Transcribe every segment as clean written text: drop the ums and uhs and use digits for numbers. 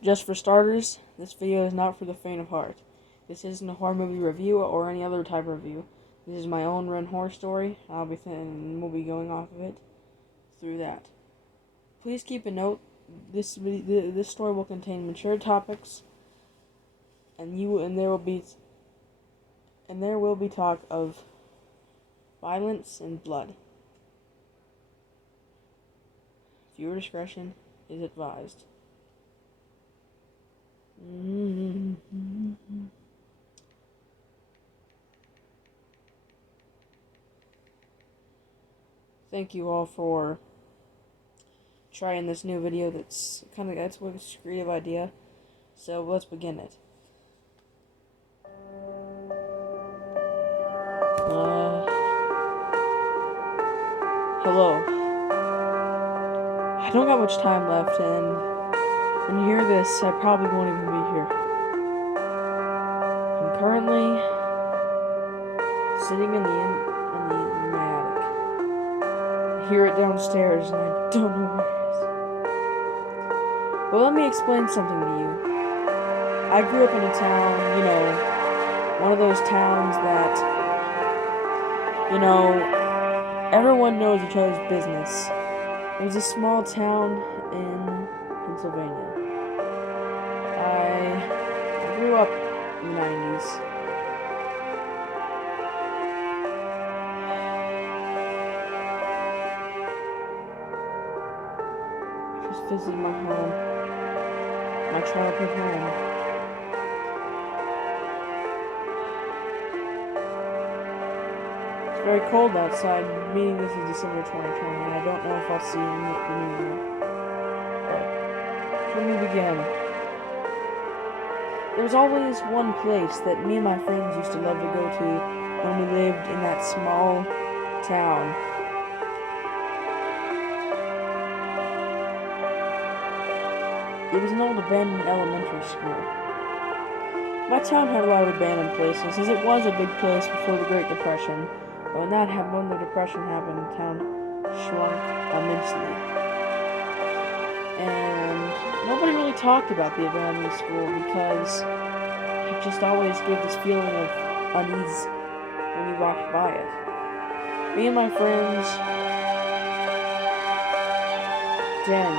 Just for starters, this video is not for the faint of heart. This isn't a horror movie review or any other type of review. This is my own run horror story. We'll be going off of it through that. Please keep a note. This story will contain mature topics, and there will be talk of violence and blood. Viewer discretion is advised. Thank you all for trying this new video. That's a creative idea. So let's begin it. Hello. I don't got much time left, and when you hear this, I probably won't even be here. I'm currently sitting in my attic. I hear it downstairs, and I don't know where it is. Well, let me explain something to you. I grew up in a town, one of those towns that, everyone knows each other's business. It was a small town in Pennsylvania. I grew up in the 90s. I just visited my home, my childhood home. It's very cold outside, meaning this is December 2020, and I don't know if I'll see the new year. But let me begin. There was always one place that me and my friends used to love to go to when we lived in that small town. It was an old abandoned elementary school. My town had a lot of abandoned places, as it was a big place before the Great Depression. But when the Depression happened, the town shrunk immensely. And nobody really talked about the abandoned school because it just always gave this feeling of unease when you walked by it. Me and my friends, Dan,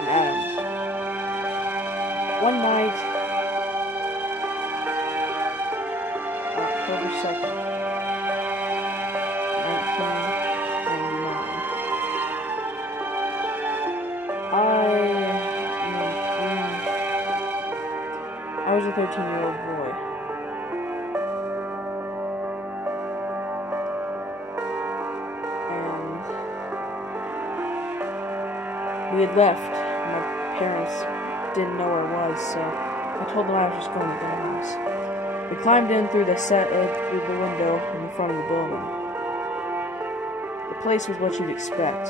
and Adam. One night, October 2nd, 1999, I was a 13-year-old boy. And we had left. My parents didn't know where it was, so I told them I was just going to their house. We climbed in through the window in the front of the building. The place was what you'd expect.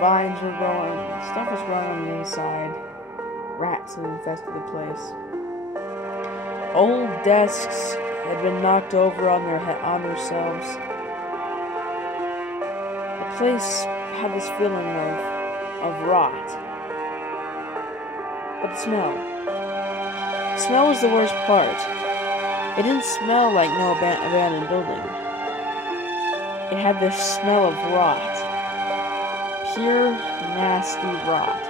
Vines were growing, stuff was growing on the inside. Rats had infested the place. Old desks had been knocked over on themselves. The place had this feeling of rot. But the smell was the worst part. It didn't smell like no abandoned building. It had this smell of rot. Pure, nasty rot.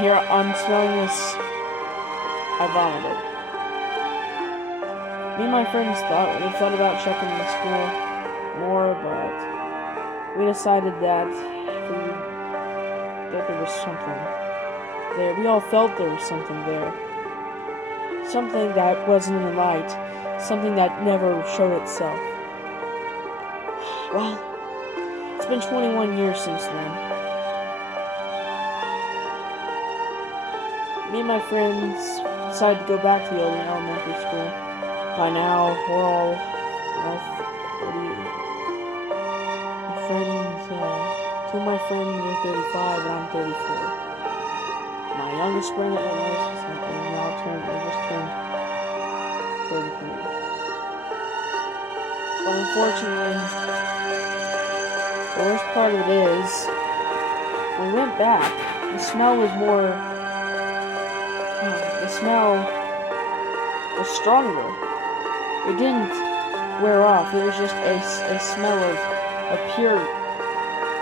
On smelling this, I vomited. Me and my friends thought about checking the school more, but we decided that there was something there. We all felt there was something there. Something that wasn't in the light. Something that never showed itself. Well, it's been 21 years since then. Me and my friends decided to go back to the old elementary school. By now, we're all 30. Two of my friends are 35 and I'm 34. My youngest friend just turned 33. But unfortunately, the worst part of it is, we went back. The smell was more. The smell was stronger. It didn't wear off. It was just a smell of pure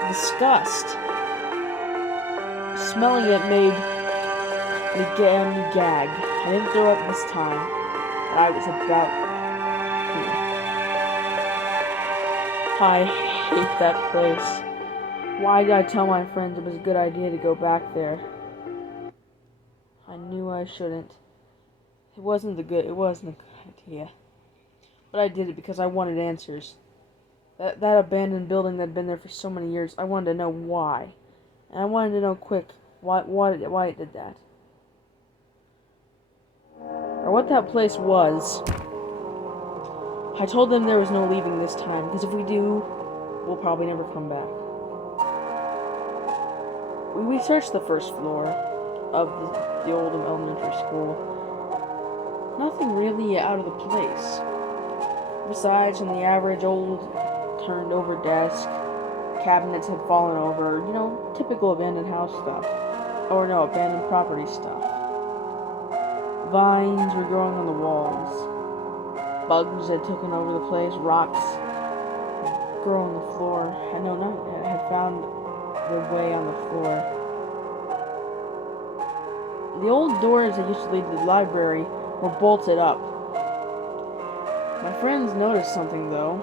disgust. Smelling it made me gag. I didn't throw up this time, but I was about to. I hate that place. Why did I tell my friends it was a good idea to go back there? I knew I shouldn't. It wasn't a good idea. But I did it because I wanted answers. That abandoned building that had been there for so many years, I wanted to know why. And I wanted to know quick why it did that. Or what that place was. I told them there was no leaving this time, because if we do, we'll probably never come back. We searched the first floor of the old elementary school. Nothing really out of the place. Besides, from the average old turned over desk, cabinets had fallen over, typical abandoned house stuff. Or no, abandoned property stuff. Vines were growing on the walls. Bugs had taken over the place, rocks grow on the floor. Had found their way on the floor. The old doors that used to lead to the library were bolted up. My friends noticed something though.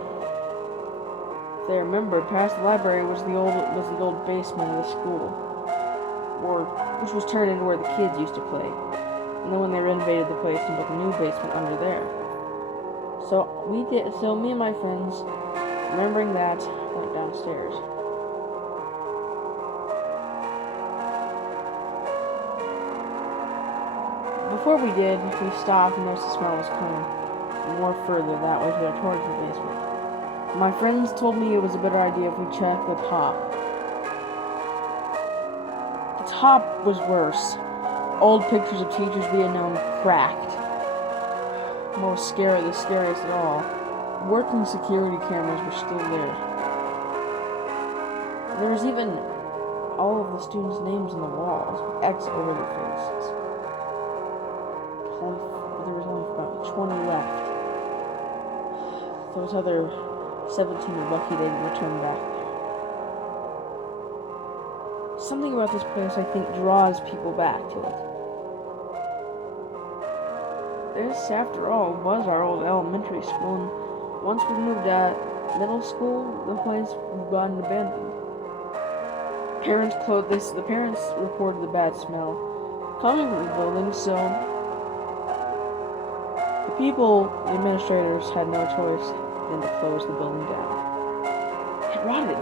If they remembered, past the library was the old basement of the school, which was turned into where the kids used to play. And then when they renovated the place and put the new basement under there. So me and my friends, remembering that, went downstairs. Before we did, we stopped and noticed the smell was coming more further that way towards the basement. My friends told me it was a better idea if we checked the top. The top was worse. Old pictures of teachers we had known cracked. The scariest of all. Working security cameras were still there. There was even all of the students' names on the walls, with X over their faces. There was only about 20 left. Those other 17 were lucky they didn't return back there. Something about this place, I think, draws people back to it. This, after all, was our old elementary school, and once we moved to middle school, the place was gone abandoned. The parents reported the bad smell coming from the building, so the administrators, had no choice than to close the building down. It rotted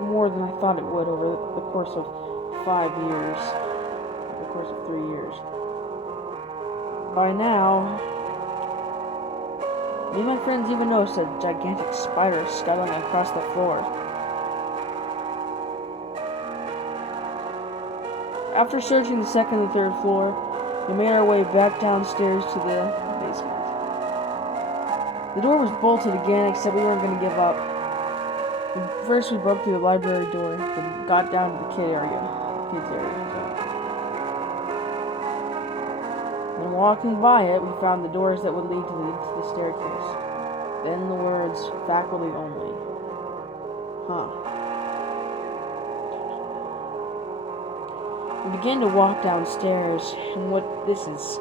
more than I thought it would over the course of 5 years, over the course of 3 years. By now, me and my friends even noticed a gigantic spider scuttling across the floor. After searching the second and third floor, we made our way back downstairs to the basement. The door was bolted again, except we weren't going to give up. First, we broke through the library door, then got down to the kids' area. When walking by it, we found the doors that would lead to the staircase. Then the words, faculty only. We began to walk downstairs, and what this is...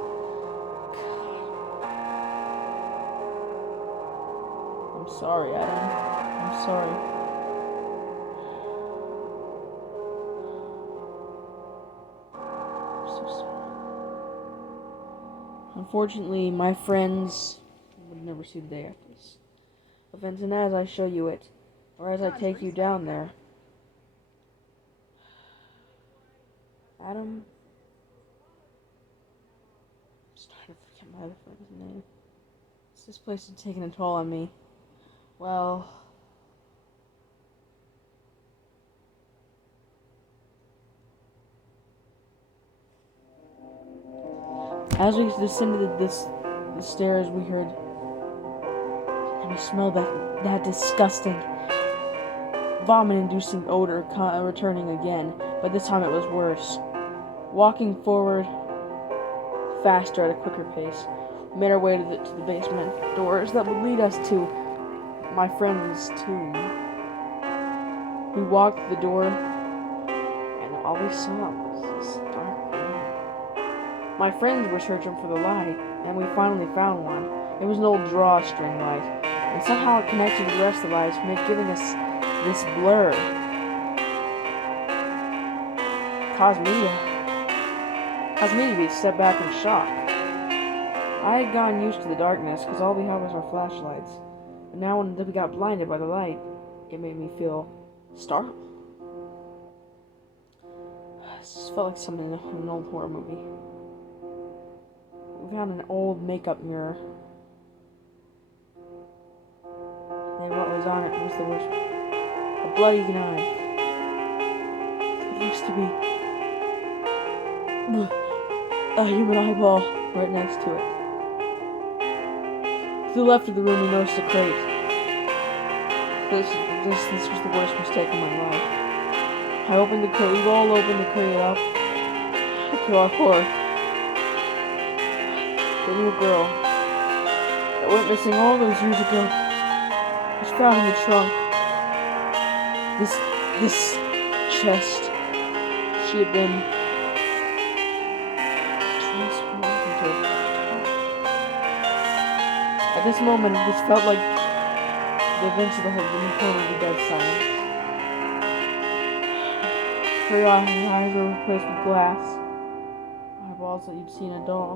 I'm sorry, Adam. I'm sorry. I'm so sorry. Unfortunately, my friends would never see the day after this event, and as I show you it, or as I take you down there, Adam, I'm starting to forget my other friend's name. This place had taken a toll on me. Well, as we descended the stairs, we heard and we smelled that disgusting, vomit-inducing odor returning again, but this time it was worse. Walking forward faster at a quicker pace, we made our way to the basement doors that would lead us to my friend's tomb. We walked through the door, and all we saw was this dark room. My friends were searching for the light, and we finally found one. It was an old drawstring light, and somehow it connected to the rest of the lights, giving us this blur. Caused me to be set back in shock. I had gotten used to the darkness because all we had was our flashlights. But now when we got blinded by the light, it made me feel startled. This felt like something in an old horror movie. We found an old makeup mirror. And what was on it was the worst. A bloody knife. It used to be a human eyeball right next to it. To the left of the room, we noticed a crate. This was the worst mistake of my life. I opened the crate. We all opened the crate up. To our horror, the little girl that went missing all those years ago was found in the trunk. This chest, she had been transformed into. At this moment, it just felt like the events of the whole corner of the dead silence. Her eyes were replaced with glass. Eyeballs that you'd see in a doll.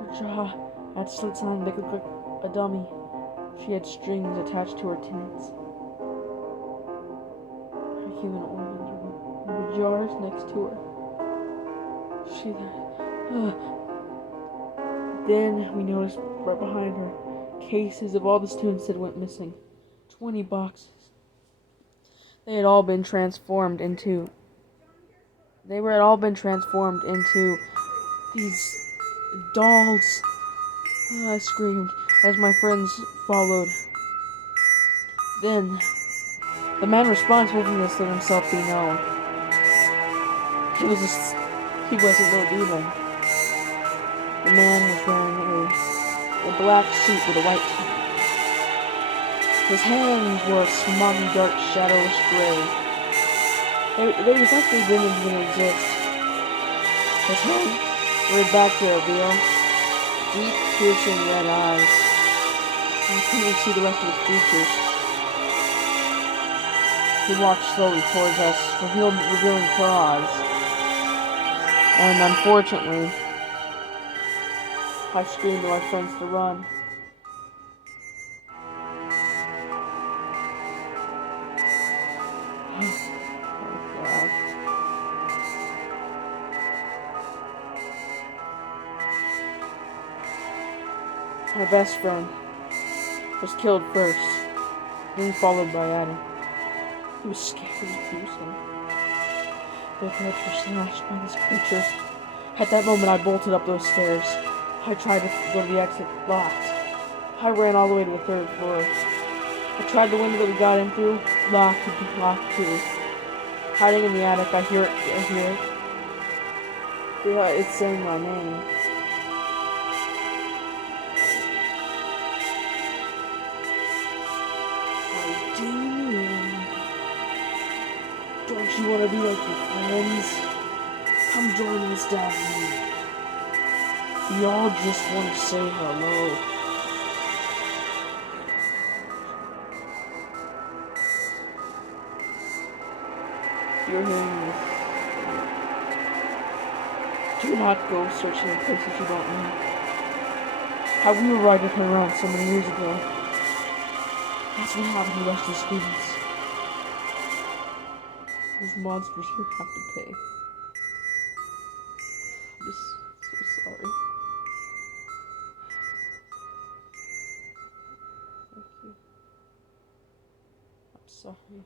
Her jaw had slits on it that looked like a dummy. She had strings attached to her tits. Her human organs were jars next to her. Then we noticed right behind her cases of all the students that went missing. 20 boxes. They had all been transformed into these dolls. I screamed as my friends followed. Then, the man responsible for this let himself be known. He wasn't no demon. The man was wearing a black suit with a white tie. His hands were a smoggy, dark, shadowless gray. They essentially didn't even exist. His head were back to reveal deep, piercing red eyes. You couldn't see the rest of his features. He walked slowly towards us, revealing claws. And unfortunately, I screamed to my friends to run. Oh, God. My best friend was killed first, then followed by Adam. He was scared and gruesome. Both heads were slashed by this creature. At that moment, I bolted up those stairs. I tried to go to the exit, locked. I ran all the way to the 3rd floor. I tried the window that we got in through, locked too. Hiding in the attic, I hear it. Yeah, it's saying my name. Oh, Damien. Don't you want to be like your friends? Come join us down here. We all just want to say hello. You're hearing this. Do not go searching in places you don't know. How we were right at her run so many years ago. That's what happened to the rest of the students. Those monsters here have to pay. I'm just so sorry. Thank you. I'm sorry.